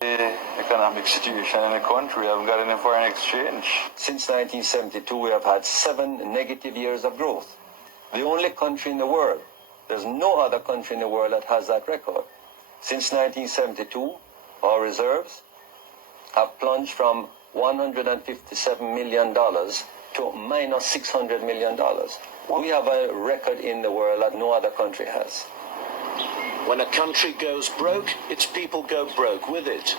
The economic situation in the country, we haven't got any foreign exchange. Since 1972, we have had 7 negative years of growth. The only country in the world, there's no other country in the world that has that record. Since 1972, our reserves have plunged from $157 million to minus $600 million. We have a record in the world that no other country has. When a country goes broke, its people go broke with it.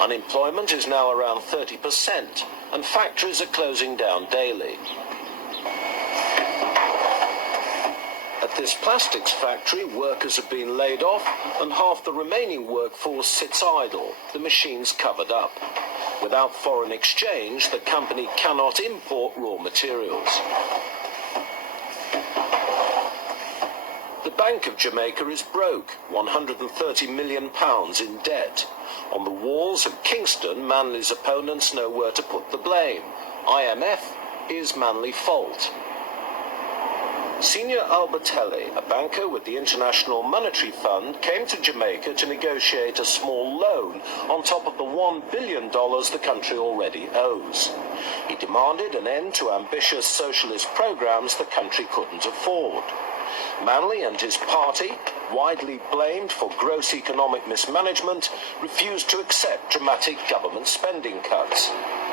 Unemployment is now around 30%, and factories are closing down daily. At this plastics factory, workers have been laid off, and half the remaining workforce sits idle, the machines covered up. Without foreign exchange, the company cannot import raw materials. The Bank of Jamaica is broke, £130 million in debt. On the walls at Kingston, Manley's opponents know where to put the blame. IMF is Manley fault. Senior Albertelli, a banker with the International Monetary Fund, came to Jamaica to negotiate a small loan on top of the $1 billion the country already owes. He demanded an end to ambitious socialist programs the country couldn't afford. Manley and his party, widely blamed for gross economic mismanagement, refused to accept dramatic government spending cuts.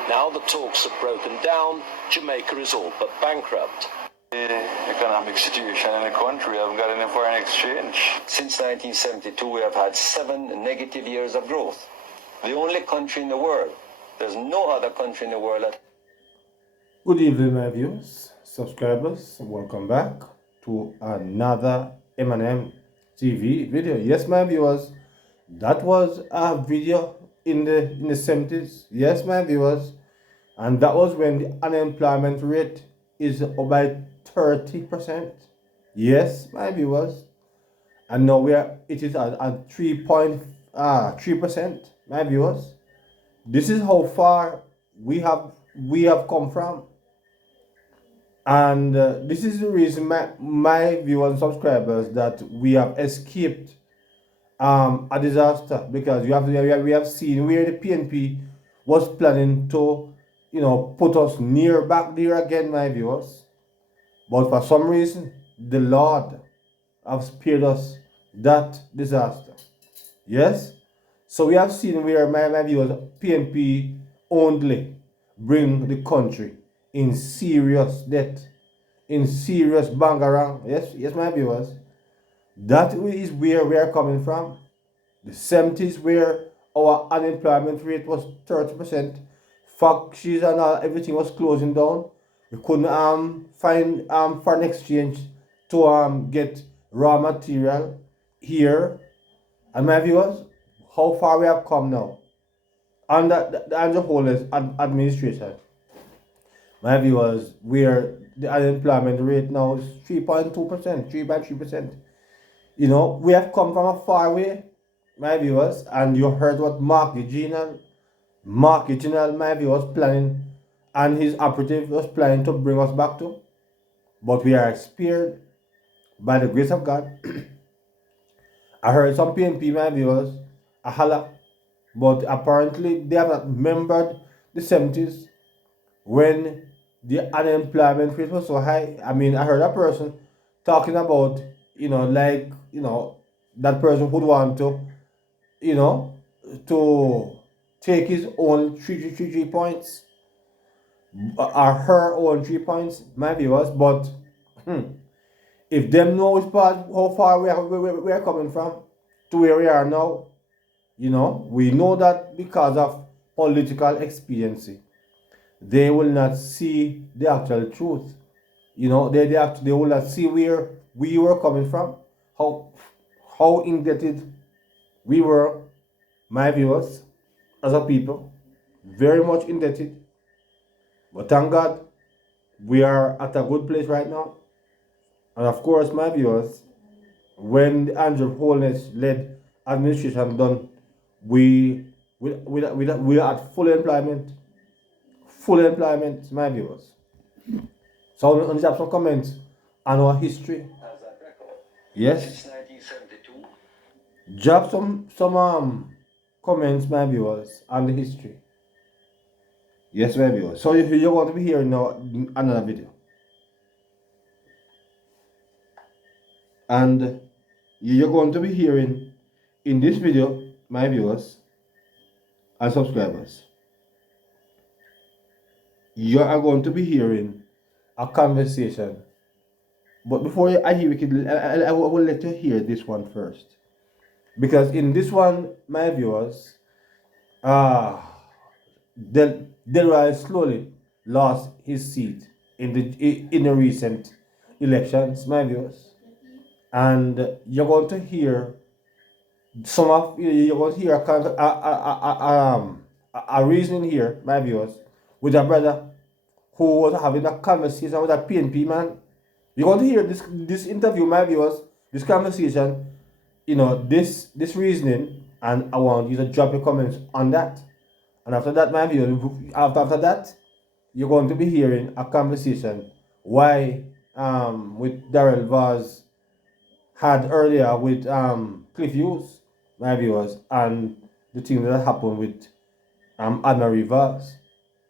Now the talks have broken down, Jamaica is all but bankrupt. The economic situation in the country, we haven't got any foreign exchange. Since 1972, we have had 7 negative years of growth. The only country in the world, there's no other country in the world that... Good evening, my viewers, subscribers, welcome back to another M&M TV video. Yes, my viewers, that was a video in the 70s. Yes, my viewers, and that was when the unemployment rate is about 30%. Yes, my viewers, and now it is at 3.3%. My viewers, this is how far we have come from. And this is the reason, my viewers and subscribers, that we have escaped a disaster, because we have seen where the PNP was planning to, put us back there again, my viewers. But for some reason, the Lord has spared us that disaster. Yes? So we have seen where, my viewers, PNP only bring the country in serious debt, in serious bangarang. Yes, my viewers. That is where we are coming from. The 70s, where our unemployment rate was 30%. Factories and everything was closing down. We couldn't find foreign exchange to get raw material here. And my viewers, how far we have come now under the whole administration. My viewers, where the unemployment rate now is 3.2%, 3.3%. We have come from a far way, my viewers, and you heard what Mark Reginald, my viewers, planning, and his operative was planning to bring us back to. But we are spared by the grace of God. I heard some PNP, my viewers, a holla, but apparently they have not remembered the 70s when the unemployment rate was so high. I mean, I heard a person talking about, that person would want to, to take his own 3 points, or her own 3 points, my viewers. But if them know how far we are coming from to where we are now, we know that because of political expediency, they will not see the actual truth. They will not see where we were coming from, how indebted we were, my viewers, as a people, very much indebted. But thank God, we are at a good place right now. And of course, my viewers, when the Andrew Holness led administration done, we are at full employment, my viewers. So I want to have some comments on our history Yes. Since 1972. Drop some comments, my viewers, on the history. Yes, my viewers. So you're going to be hearing now another video. And you're going to be hearing in this video, my viewers and subscribers, you are going to be hearing a conversation. But before I hear it, I will let you hear this one first. Because in this one, my viewers, Delroy slowly lost his seat in the recent elections, my viewers. And you're going to hear you're going to hear a reasoning here, my viewers, with a brother who was having a conversation with a PNP man. You're going to hear this interview, my viewers, this conversation, this reasoning, and I want you to drop your comments on that. And after that, my viewers, after that, you're going to be hearing a conversation why with Darrell Vaz had earlier with Cliff Hughes, my viewers, and the thing that happened with Anna Vaz.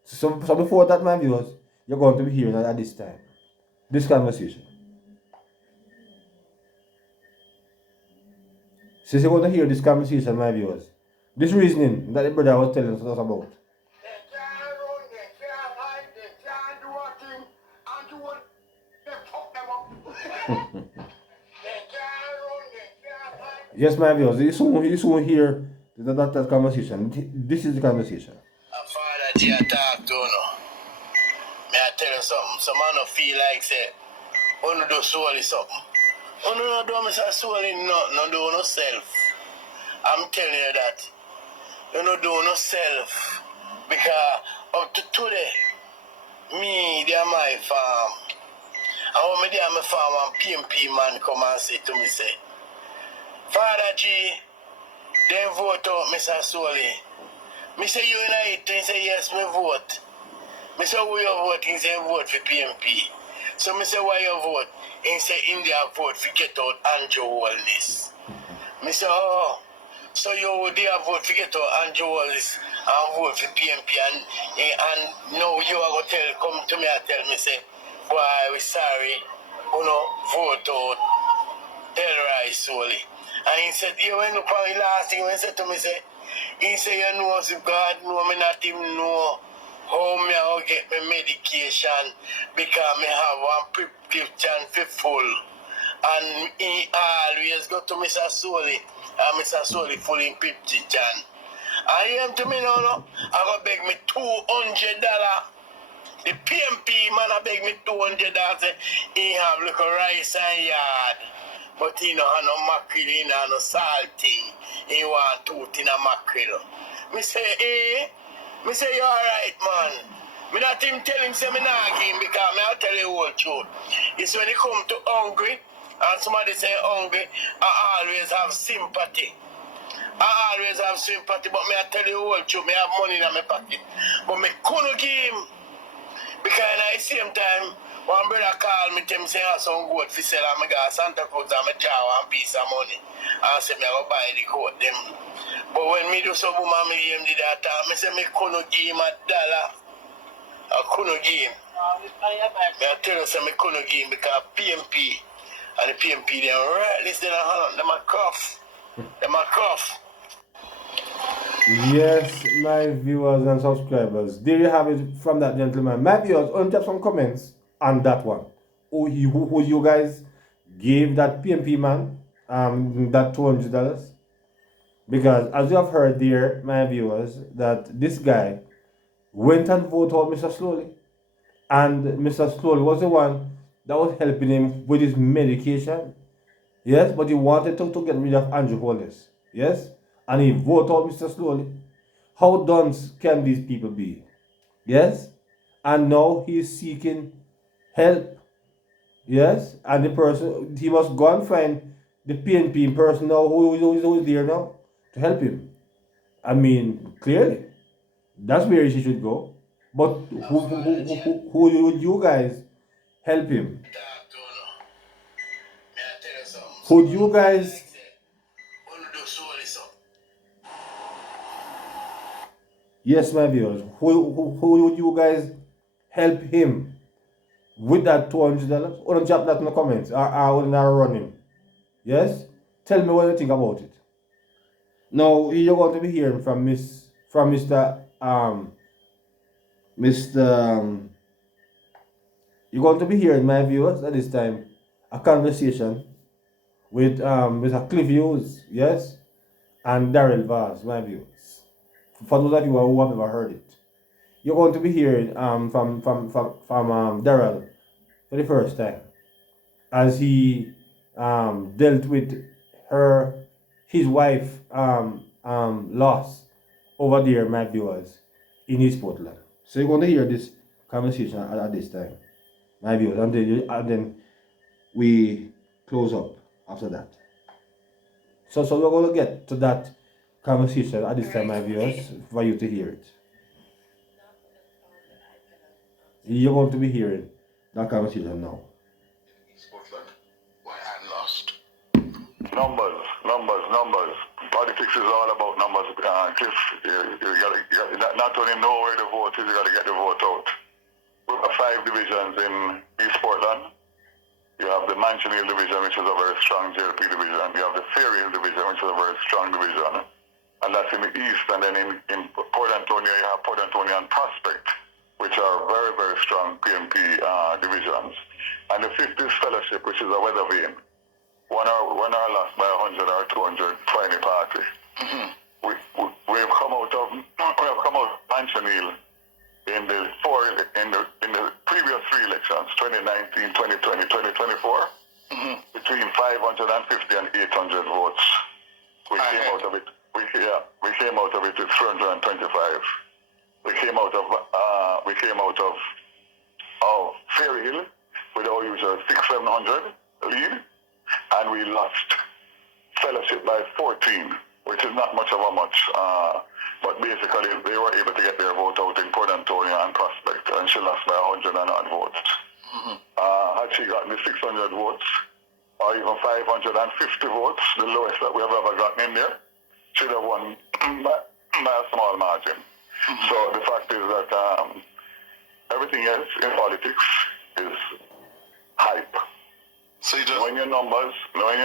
So before that, my viewers, you're going to be hearing at this time this conversation. Since you're going to hear this conversation, my viewers, this reasoning that the brother was telling us about. Yes, my viewers, you soon hear that conversation. This is the conversation. Father G, I talk to you. May I tell you something? Some man don't feel like say, you do solely something. You don't do Mr. Solely nothing, no do no self. I'm telling you that. You don't do no self. Because up to today, me, they are my farm. And when me they are my farm, and PNP man come and say to me, say, Father G, they vote out Mr. Solely. Me say you in it, he say yes, me vote. Me say who you vote, he say vote for PNP. So me say why you vote, he say India vote for get out Andrew Wallace. Me say oh, so you there vote for get out Andrew Wallace and vote for PNP and now you are going to come to me and tell me say, boy we sorry, you know, vote out Delroy solely. And he said, you went up on the last thing when he said to me, say, he said, you know, if God know me not even know how me I get my medication because me have one prescription for full. And he always go to Mr. Solely and Mr. Solely full in prescription. And he came to me now, no, I go beg me $200. The PNP man I beg me $200 say he have little rice and yard. But he no have no mackerel, he no have no salting. He want 2 tin of mackerel. Me say, Me say, you alright, man. Me not even tell him say me not give him because me I'll tell you the whole truth. It's when he come to hungry and somebody say hungry, I always have sympathy. I always have sympathy, but me I tell you the whole truth. Me have money in my pocket. But me couldn't give him. Because at the same time, one brother called me to say I have some goat for sale and I got Santa Cruz and I draw one piece of money. And say me I go buy the goat them. But when me do some woman me give him the data, I say me couldn't give him $1. I couldn't give him. I tell you say me couldn't give him because PNP and the PNP they are right this they are them a cough. Them a cough. Yes, my viewers and subscribers, there you have it from that gentleman. My viewers, only have some comments on that one. Who you guys gave that PNP man that $200? Because as you have heard there, my viewers, that this guy went and voted for Mr. Slowly. And Mr. Slowly was the one that was helping him with his medication. Yes, but he wanted to get rid of Andrew Holness. Yes? And he voted out Mr. Slowly. How dunce can these people be? Yes? And now he is seeking help. Yes? And the person, he must go and find the PNP person now who is there now to help him. I mean, clearly, that's where he should go. But who would you guys help him? Would you guys Yes, my viewers. Who would you guys help him with that $200? Or drop that in the comments. Or would not run him. Yes? Tell me what you think about it. Now you're going to be hearing from Mr. You're going to be hearing, my viewers, at this time a conversation with Mr. Cliff Hughes, yes, and Daryl Vaz, my viewers. For those of you who have never heard it. You're going to be hearing from Daryl for the first time as he dealt with his wife loss over there, my viewers, in East Portland. So you're going to hear this conversation at this time, my viewers, and then we close up after that. So we're going to get to that conversation at this time, my viewers, for you to hear it. You're going to be hearing that conversation now. Scotland, why I'm lost. Numbers. Politics is all about numbers. Cliff, you gotta not only know where the vote is, you got to get the vote out. We have 5 divisions in East Portland. You have the Mansion Hill division, which is a very strong JLP division. You have the Ferry Hill division, which is a very strong division. And that's in the east. And then in Port Antonio, you have Port Antonio and Prospect, which are very, very strong PNP divisions. And the 50th Fellowship, which is a weather vane. One hour lost by 100 or 200 for any party. Mm-hmm. We have come out of Mansion Hill in the previous 3 elections, 2019, 2020, 2024, between 550 and 800 votes. We came out of it. We came out of it with 325. We came out of Ferry Hill with our usual 600-700 lead, and we lost Fellowship by 14, which is not much of a much. But basically, they were able to get their vote out in Port Antonio and Prospect, and she lost by 100 and odd votes. Had she gotten the 600 votes, or even 550 votes, the lowest that we have ever gotten in there, she'd have won by a small margin. So the fact is that everything else in politics is hype. So you just knowing your numbers, knowing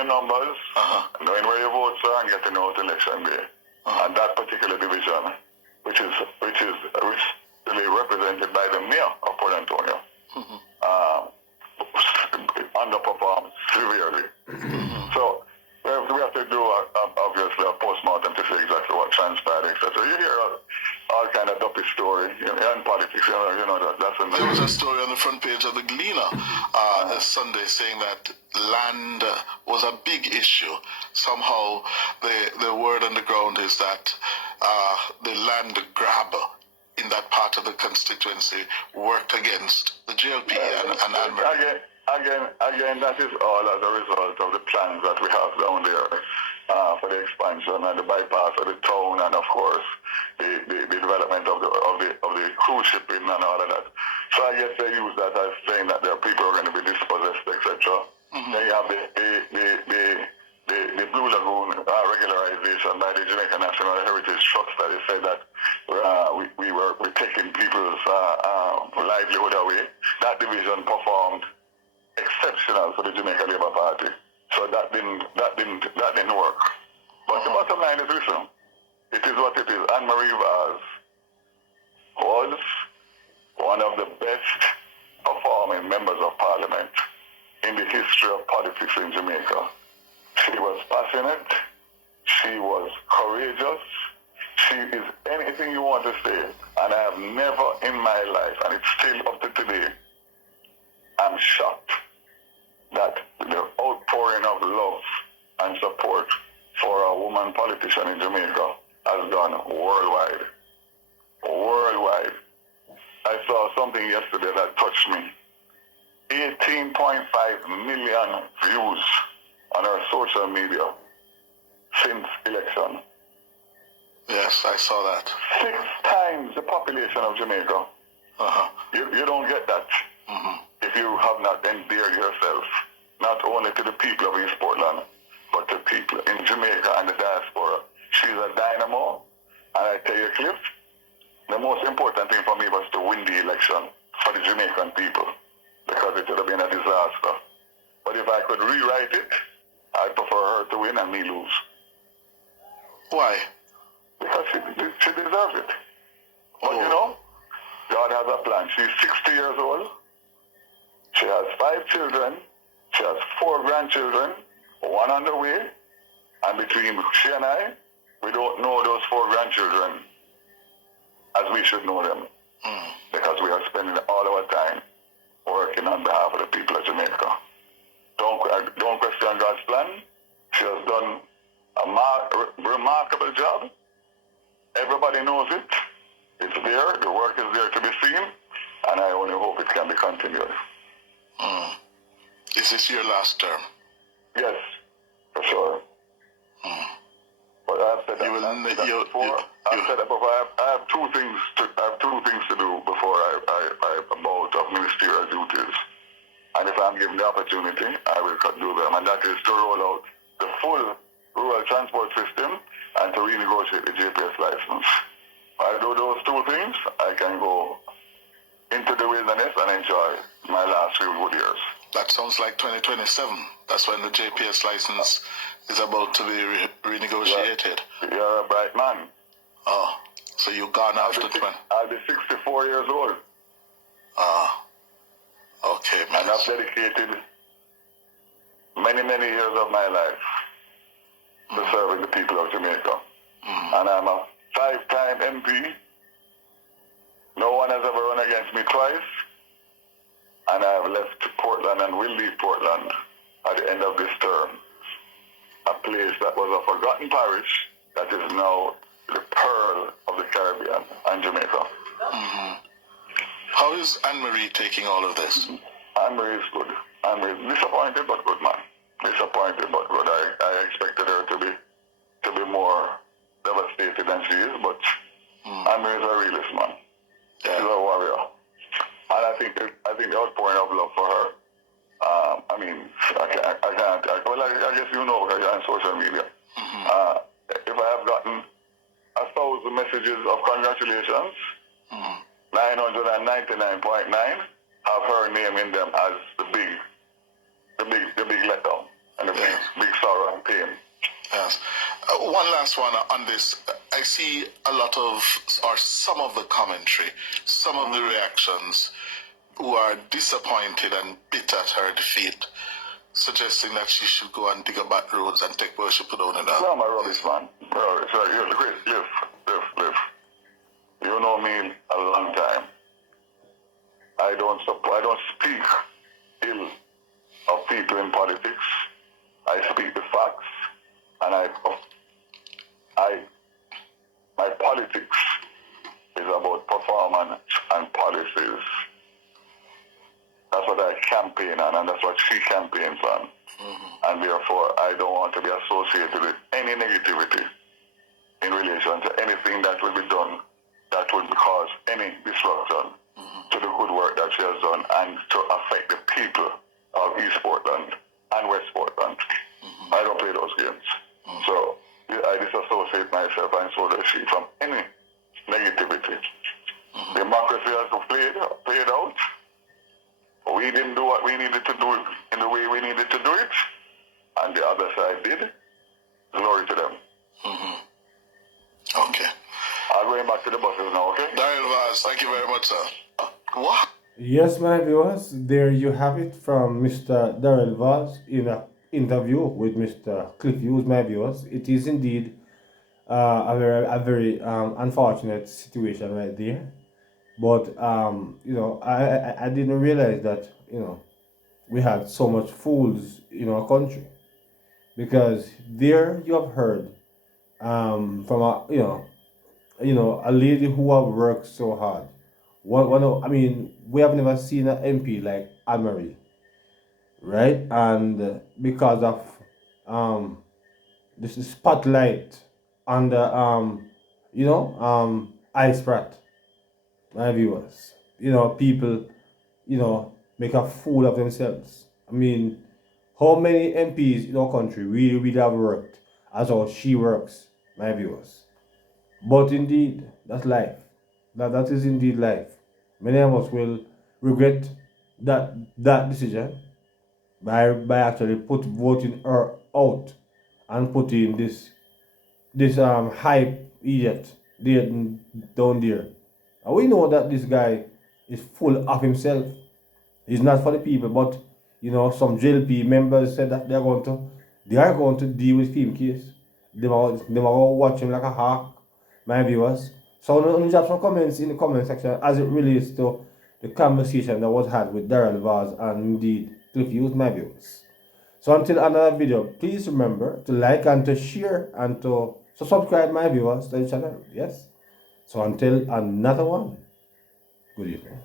where your votes are, and getting out election day. And that particular division, which is really represented by the mayor of Port Antonio, underperformed severely. So we have to do obviously a postmortem to say exactly what transpired, etc. You hear all kind of dopey story in politics. You know that's there was a story on the front page of the Gleaner this Sunday saying that land was a big issue. Somehow the word on the ground is that the land grab in that part of the constituency worked against the GLP and Anne-Marie. Again, that is all as a result of the plans that we have down there for the expansion and the bypass of the town, and of course the development of the cruise shipping and all of that. So I guess they use that as saying that their people are going to be dispossessed, etc. Then you have the Blue Lagoon regularization by the Jamaica National Heritage Trust that they said that we're taking people's livelihood away. That division performed exceptional for the Jamaica Labour Party. So that didn't work. But the bottom line is, listen, it is what it is. Anne-Marie Vaz was one of the best performing members of parliament in the history of politics in Jamaica. She was passionate, she was courageous, she is anything you want to say. And I have never in my life, and it's still up to today, I'm shocked that the outpouring of love and support for a woman politician in Jamaica has gone worldwide. Worldwide. I saw something yesterday that touched me. 18.5 million views on our social media since election. Yes, I saw that. 6 times the population of Jamaica. You don't get that if you have not endeared yourself not only to the people of East Portland, but to people in Jamaica and the diaspora. She's a dynamo, and I tell you, Cliff, the most important thing for me was to win the election for the Jamaican people, because it would have been a disaster. But if I could rewrite it, I'd prefer her to win and me lose. Why? Because she deserves it. But you know, God has a plan. She's 60 years old. She has 5 children. She has 4 grandchildren, 1 on the way. And between she and I, we don't know those 4 grandchildren as we should know them. Because we are spending all our time working on behalf of the people of Jamaica. Don't question God's plan. She has done a remarkable job. Everybody knows it. It's there. The work is there to be seen. And I only hope it can be continued. Is this your last term? Yes, for sure. But I've said that, I've said that before. I have two things to do before I come out of ministerial duties. And if I'm given the opportunity, I will do them. And that is to roll out the full rural transport system and to renegotiate the GPS license. I do those 2 things, I can go into the wilderness and enjoy my last few good years. That sounds like 2027. That's when the JPS license is about to be renegotiated. You're a bright man. Oh, so you're gone after 20. I'll be 64 years old. Okay, man. And I've dedicated many, many years of my life to serving the people of Jamaica. And I'm a 5-time MP. No one has ever run against me twice. And I have left Portland and will leave Portland at the end of this term. A place that was a forgotten parish that is now the pearl of the Caribbean and Jamaica. How is Anne-Marie taking all of this? Anne-Marie is good. Anne-Marie is disappointed but good, man. Disappointed but good. I expected her to be more devastated than she is, but Anne-Marie is a realist, man. Yeah. She's a warrior. And I think the outpouring of love for her, I mean, I guess you know because you're on social media. If I have gotten 1,000 messages of congratulations, 999.9 have her name in them as the big letdown and the big sorrow and pain. Yes. One last one on this. I see a lot of, or some of the commentary, some of the reactions who are disappointed and bitter at her defeat, suggesting that she should go and dig up back roads and take worship down in that. No, my rubbish, man. You're the great. Live. You know me a long time. I don't speak ill of people in politics. I speak the facts, and my politics is about performance and policies. That's what I campaign on, and that's what she campaigns on. And therefore, I don't want to be associated with any negativity in relation to anything that will be done that will cause any disruption to the good work that she has done and to affect the people of East Portland and West Portland. I don't play those games. So I disassociate myself, and so does she, from any negativity. Democracy has played out. We didn't do what we needed to do in the way we needed to do it, and the other side did. Glory to them. Okay. I'm going back to the buses now, okay? Daryl Vaz, thank you very much, sir. What? Yes, my viewers, there you have it from Mr. Daryl Vaz in an interview with Mr. Cliff Hughes, my viewers. It is indeed a very unfortunate situation right there. But you know, I didn't realize that, you know, we had so much fools in our country, because there you have heard from a a lady who have worked so hard. I mean, we have never seen an MP like Anne-Marie, right? And because of this spotlight on the ice brat, my viewers, people, make a fool of themselves. I mean, how many MPs in our country really have worked as how she works, my viewers. But indeed, that's life. That is indeed life. Many of us will regret that decision by actually voting her out and putting this hype idiot there down there. And we know that this guy is full of himself. He's not for the people, but some JLP members said that they are going to deal with him case. They are going to watch him like a hawk, my viewers. So I'm drop some comments in the comment section as it relates to the conversation that was had with Daryl Vaz and indeed Cliff Hughes, my viewers. So until another video, please remember to like and to share and to subscribe, my viewers, to the channel. Yes. So until another one, good evening.